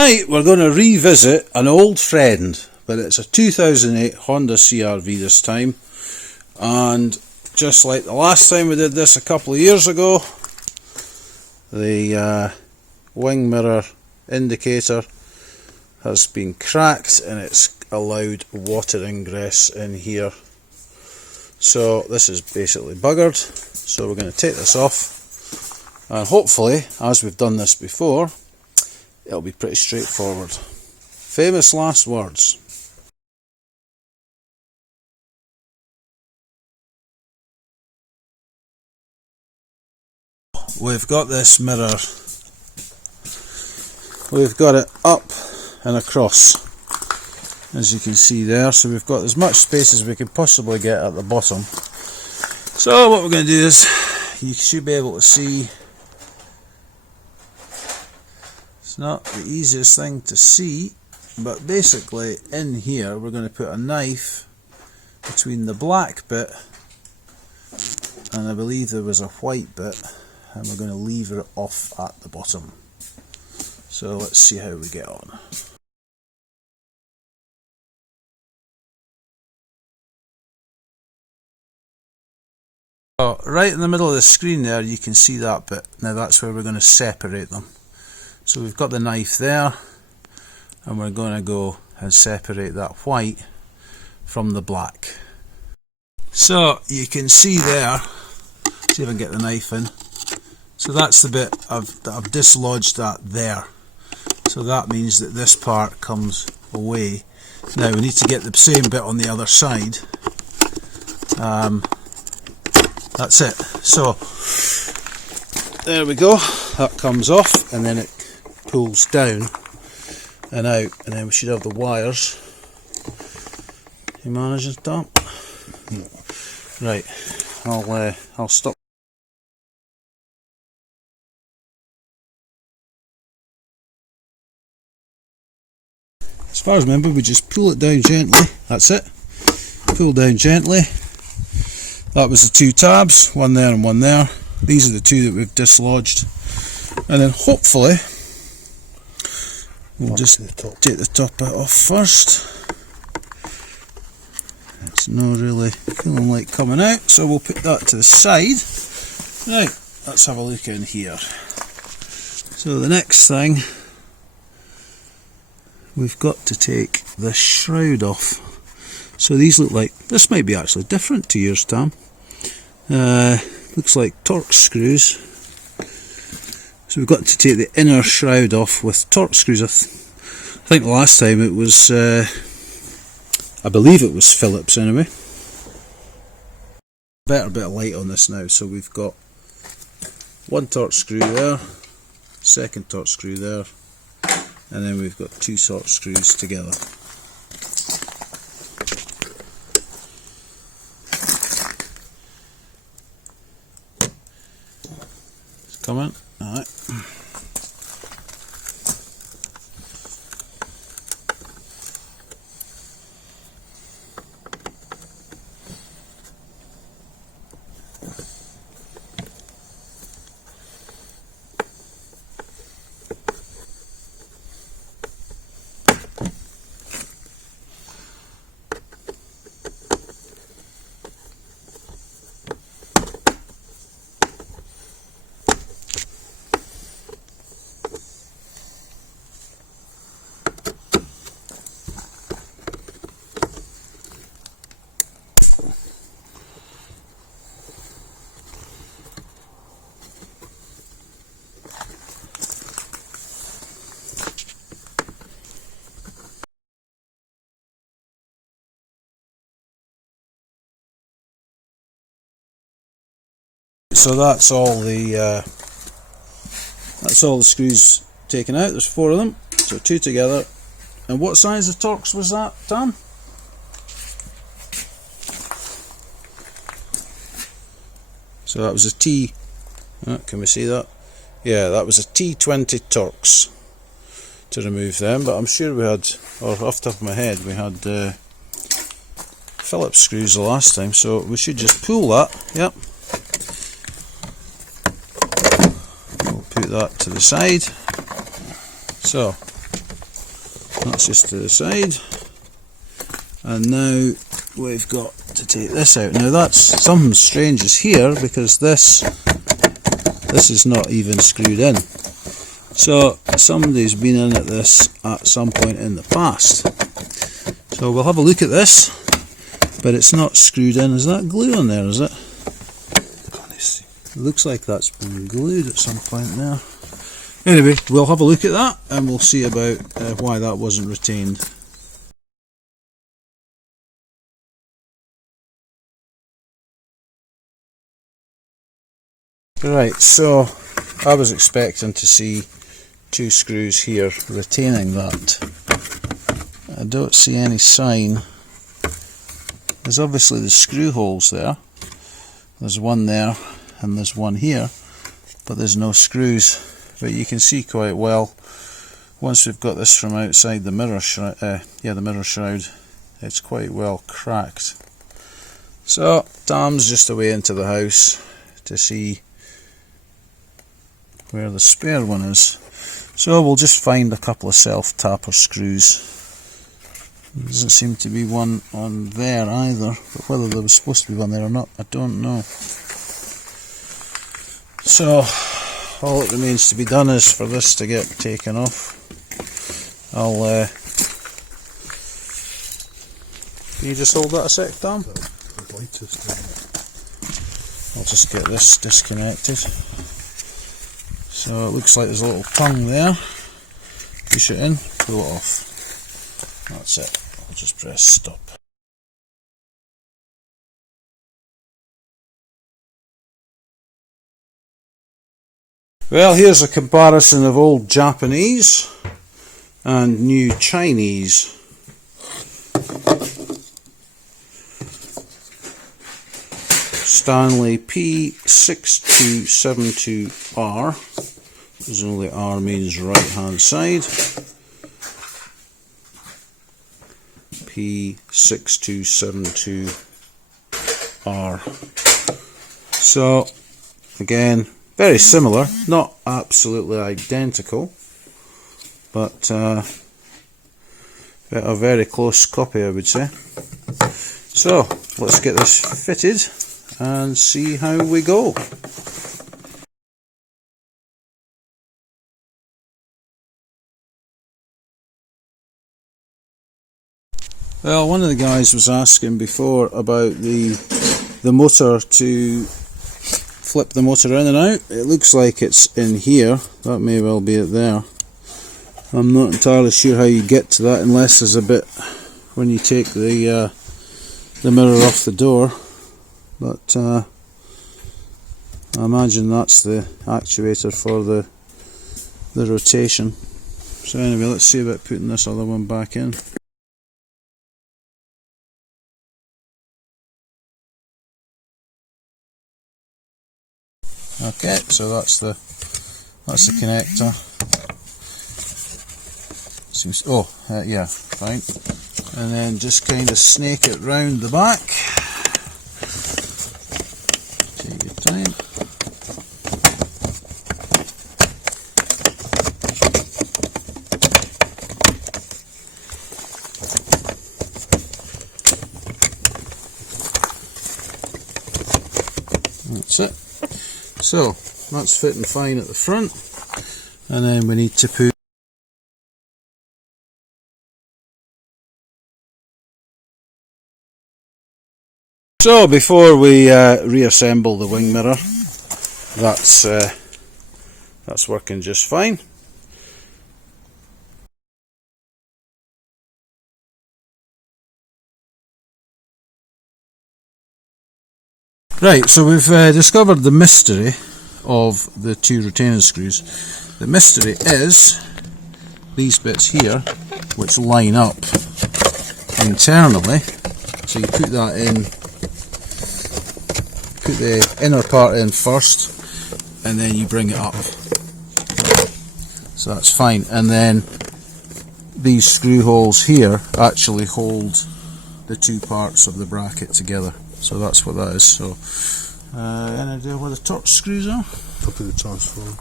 Tonight we're going to revisit an old friend, but it's a 2008 Honda CRV this time, and just like the last time we did this a couple of years ago, the wing mirror indicator has been cracked and it's allowed water ingress in here. So this is basically buggered, so we're going to take this off, and hopefully, as we've done this before, it'll be pretty straightforward. Famous last words. We've got this mirror, we've got it up and across, as you can see there, so we've got as much space as we can possibly get at the bottom. So what we're going to do is, you should be able to see, it's not the easiest thing to see, but basically in here we're going to put a knife between the black bit and I believe there was a white bit, and we're going to lever it off at the bottom. So let's see how we get on. So right in the middle of the screen there you can see that bit. Now that's where we're going to separate them. So we've got the knife there, and we're going to go and separate that white from the black. So you can see there, see if I can get the knife in. So that's the bit I've dislodged that there. So that means that this part comes away. Now we need to get the same bit on the other side. That's it. So there we go. That comes off, and then it pulls down and out, and then we should have the wires. You managing, Tom? No. Right. I'll stop. As far as I remember, we just pull it down gently. That's it. Pull down gently. That was the two tabs, one there and one there. These are the two that we've dislodged. And then hopefully, we'll just take the top bit off first. It's not really feeling like coming out, so we'll put that to the side. Right, let's have a look in here. So the next thing, we've got to take the shroud off. So these look like, this might be actually different to yours, Tom. Looks like Torx screws. So we've got to take the inner shroud off with Torx screws. I think the last time it was, I believe it was Phillips anyway. Better bit of light on this now. So we've got one Torx screw there, second Torx screw there, and then we've got two Torx screws together. It's coming. Alright. So that's all the screws taken out. There's 4 of them, so 2 together. And what size of Torx was that, Tom? So that was a T. Can we see that? Yeah, that was a T20 Torx to remove them. But I'm sure we had, or off the top of my head, we had Phillips screws the last time. So we should just pull that. Yep. We'll put that to the side. So That's just to the side. And now we've got to take this out. Now that's something strange is here, because this is not even screwed in. So somebody's been in at this at some point in the past. So we'll have a look at this, but it's not screwed in. Is that glue on there, is it? It looks like that's been glued at some point there. Anyway, we'll have a look at that and we'll see about why that wasn't retained. Right, so I was expecting to see 2 screws here retaining that. I don't see any sign. There's obviously the screw holes there. There's one there and there's one here, but there's no screws. But you can see quite well, once we've got this from outside the mirror shroud, the mirror shroud, it's quite well cracked. So Tom's just away into the house to see where the spare one is. So we'll just find a couple of self-tapper screws. There doesn't seem to be one on there either, but whether there was supposed to be one there or not, I don't know. So all that remains to be done is for this to get taken off. Can you just hold that a sec, Tom? I'll just get this disconnected. So it looks like there's a little tongue there. Push it in, pull it off. That's it. I'll just press stop. Well, here's a comparison of old Japanese and new Chinese. Stanley P6272R, presumably R means right hand side. P6272R. So again, very similar, not absolutely identical, but a very close copy, I would say. So let's get this fitted and see how we go. Well, one of the guys was asking before about the motor, to flip the motor in and out. It looks like it's in here. That may well be it there. I'm not entirely sure how you get to that unless there's a bit when you take the mirror off the door. But I imagine that's the actuator for the rotation. So anyway, let's see about putting this other one back in. Okay, so that's the connector. Seems, yeah, fine. And then just kind of snake it round the back. Take your time. That's it. So that's fitting fine at the front, and then we need to put. So before we reassemble the wing mirror, that's working just fine. Right, so we've discovered the mystery of the 2 retaining screws. The mystery is these bits here, which line up internally. So you put that in, put the inner part in first, and then you bring it up. So that's fine. And then these screw holes here actually hold the 2 parts of the bracket together. So that's what that is. So, any idea where the Torx screws are? Top of the transformer.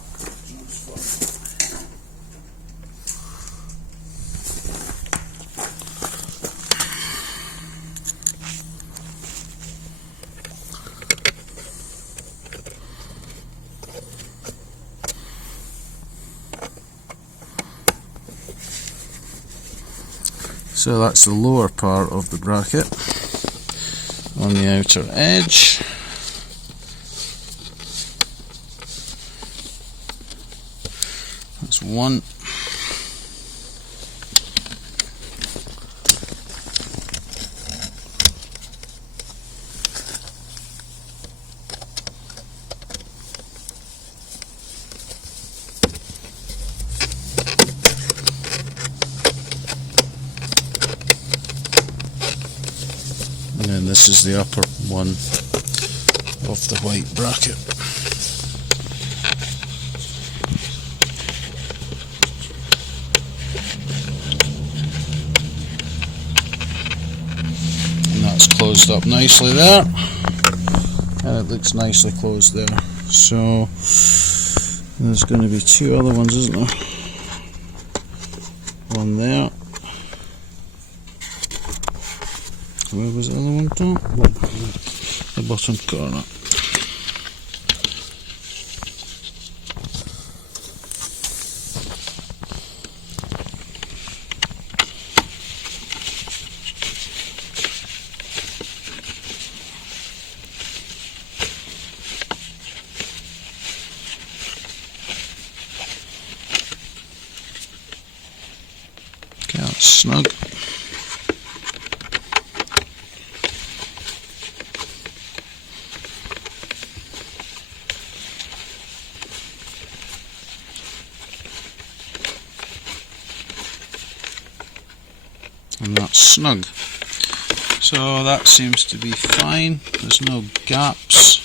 So that's the lower part of the bracket on the outer edge. That's one. And then this is the upper one of the white bracket. And that's closed up nicely there. And it looks nicely closed there. So there's going to be two other ones, isn't there? One there. Where was the other one, Tom? The bottom corner. Okay, that's snug. And that's snug. So that seems to be fine. There's no gaps.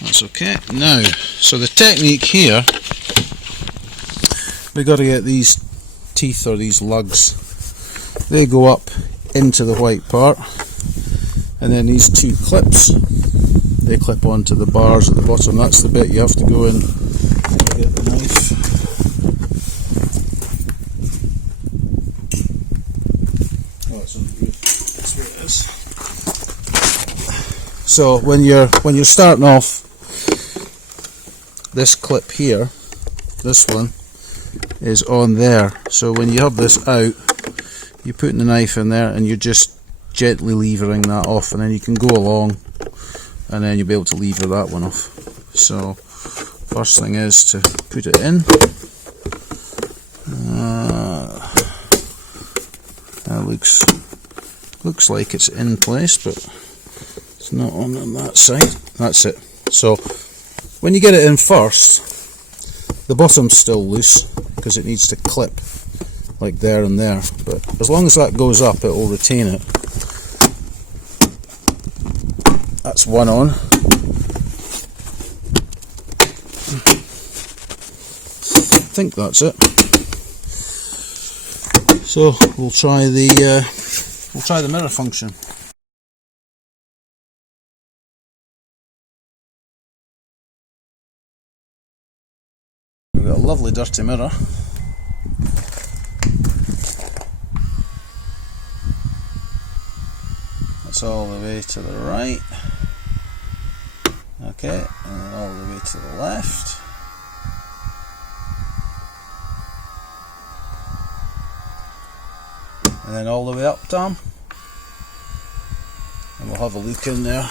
That's okay. Now, so the technique here, we've got to get these teeth or these lugs. They go up into the white part, and then these two clips, they clip onto the bars at the bottom. That's the bit you have to go in to get the knife. So when you're starting off, this clip here, this one, is on there. So when you have this out, you're putting the knife in there and you're just gently levering that off, and then you can go along and then you'll be able to lever that one off. So first thing is to put it in. That looks like it's in place, but it's not on that side. That's it. So when you get it in first, the bottom's still loose because it needs to clip like there and there, but as long as that goes up, it will retain it. That's one on. I think that's it. So we'll try the mirror function. We've got a lovely dirty mirror. That's all the way to the right. Okay, and then all the way to the left. And then all the way up, Tom. And we'll have a look in there.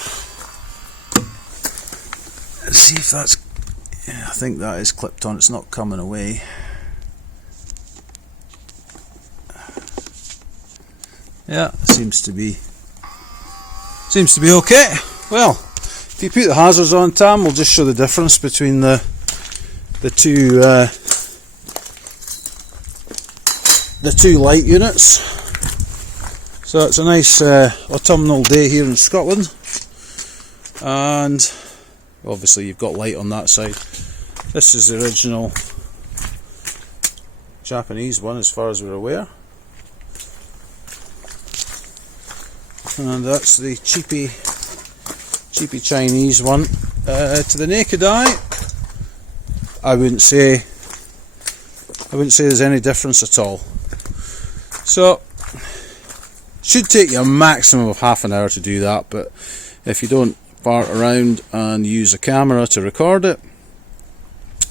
Let's see if that's... Yeah, I think that is clipped on. It's not coming away. Yeah, seems to be okay. Well, if you put the hazards on, Tam, we'll just show the difference between the two light units. So it's a nice autumnal day here in Scotland, and obviously you've got light on that side. This is the original Japanese one, as far as we're aware, and that's the cheapy Chinese one. To the naked eye, I wouldn't say there's any difference at all. So should take you a maximum of half an hour to do that, but if you don't fart around and use a camera to record it,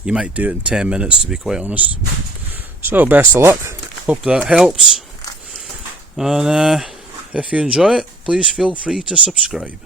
you might do it in 10 minutes, to be quite honest. So best of luck, hope that helps, And if you enjoy it, please feel free to subscribe.